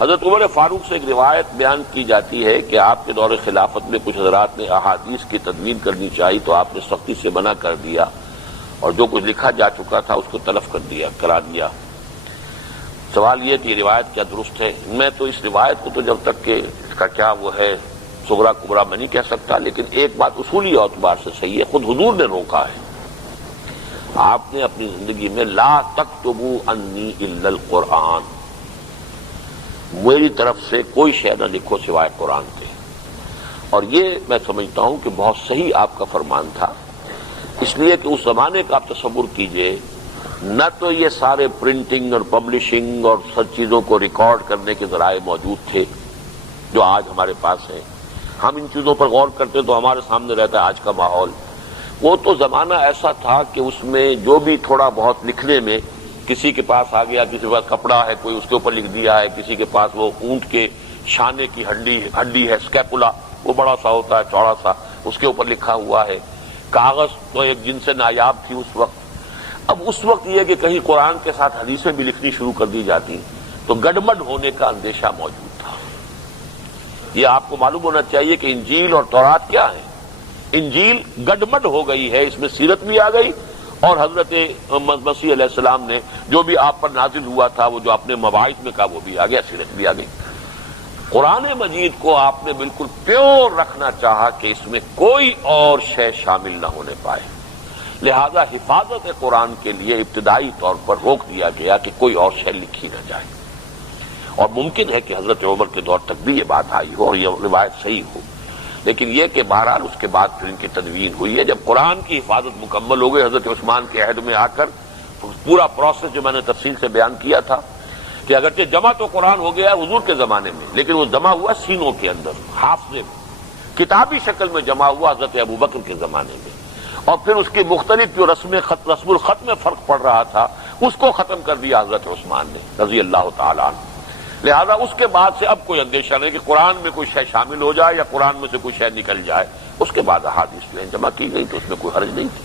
حضرت عمر فاروق سے ایک روایت بیان کی جاتی ہے کہ آپ کے دور خلافت میں کچھ حضرات نے احادیث کی تدوین کرنی چاہی تو آپ نے سختی سے منع کر دیا اور جو کچھ لکھا جا چکا تھا اس کو تلف کرا دیا۔ سوال یہ کہ یہ روایت کیا درست ہے؟ میں تو اس روایت کو تو جب تک کہ اس کا کیا وہ ہے صغرا کبرا میں نہیں کہہ سکتا، لیکن ایک بات اصولی اعتبار سے صحیح ہے، خود حضور نے روکا ہے۔ آپ نے اپنی زندگی میں لا تکتبوا انی الا القرآن، میری طرف سے کوئی شے نہ لکھو سوائے قرآن کے، اور یہ میں سمجھتا ہوں کہ بہت صحیح آپ کا فرمان تھا، اس لیے کہ اس زمانے کا آپ تصور کیجئے، نہ تو یہ سارے پرنٹنگ اور پبلشنگ اور سب چیزوں کو ریکارڈ کرنے کے ذرائع موجود تھے جو آج ہمارے پاس ہیں۔ ہم ان چیزوں پر غور کرتے تو ہمارے سامنے رہتا ہے آج کا ماحول۔ وہ تو زمانہ ایسا تھا کہ اس میں جو بھی تھوڑا بہت لکھنے میں کسی کے پاس آ گیا، کسی کے پاس کپڑا ہے کوئی اس کے اوپر لکھ دیا ہے، کسی کے پاس وہ اونٹ کے شانے کی ہڈی ہے اسکیپولا، وہ بڑا سا ہوتا ہے چوڑا سا، اس کے اوپر لکھا ہوا ہے۔ کاغذ تو ایک جن سے نایاب تھی اس وقت۔ اب اس وقت یہ کہ کہیں قرآن کے ساتھ حدیثیں بھی لکھنی شروع کر دی جاتی تو گڑبڑ ہونے کا اندیشہ موجود تھا۔ یہ آپ کو معلوم ہونا چاہیے کہ انجیل اور تورات کیا ہے؟ انجیل گڑبڑ ہو گئی ہے، اس میں سیرت بھی آ گئی اور حضرت مسیح علیہ السلام نے جو بھی آپ پر نازل ہوا تھا وہ جو اپنے مواعظ میں کہا وہ بھی آ گیا، سیرت بھی آ گئی۔ قرآن مجید کو آپ نے بالکل پیور رکھنا چاہا کہ اس میں کوئی اور شے شامل نہ ہونے پائے، لہذا حفاظت قرآن کے لیے ابتدائی طور پر روک دیا گیا کہ کوئی اور شے لکھی نہ جائے، اور ممکن ہے کہ حضرت عمر کے دور تک بھی یہ بات آئی ہو اور یہ روایت صحیح ہو، لیکن یہ کہ بہرحال اس کے بعد پھر ان کی تدوین ہوئی ہے۔ جب قرآن کی حفاظت مکمل ہو گئی، حضرت عثمان کے عہد میں آ کر پورا پروسیس جو میں نے تفصیل سے بیان کیا تھا کہ اگرچہ جمع تو قرآن ہو گیا ہے حضور کے زمانے میں، لیکن وہ جمع ہوا سینوں کے اندر، حافظے میں، کتابی شکل میں جمع ہوا حضرت ابوبکر کے زمانے میں، اور پھر اس کی مختلف جو رسم الخط میں فرق پڑ رہا تھا اس کو ختم کر دیا حضرت عثمان نے رضی اللہ تعالیٰ عنہ۔ لہذا اس کے بعد سے اب کوئی اندیشہ نہیں کہ قرآن میں کوئی شے شامل ہو جائے یا قرآن میں سے کوئی شے نکل جائے۔ اس کے بعد احادیث جو ہیں جمع کی گئی تو اس میں کوئی حرج نہیں تھی۔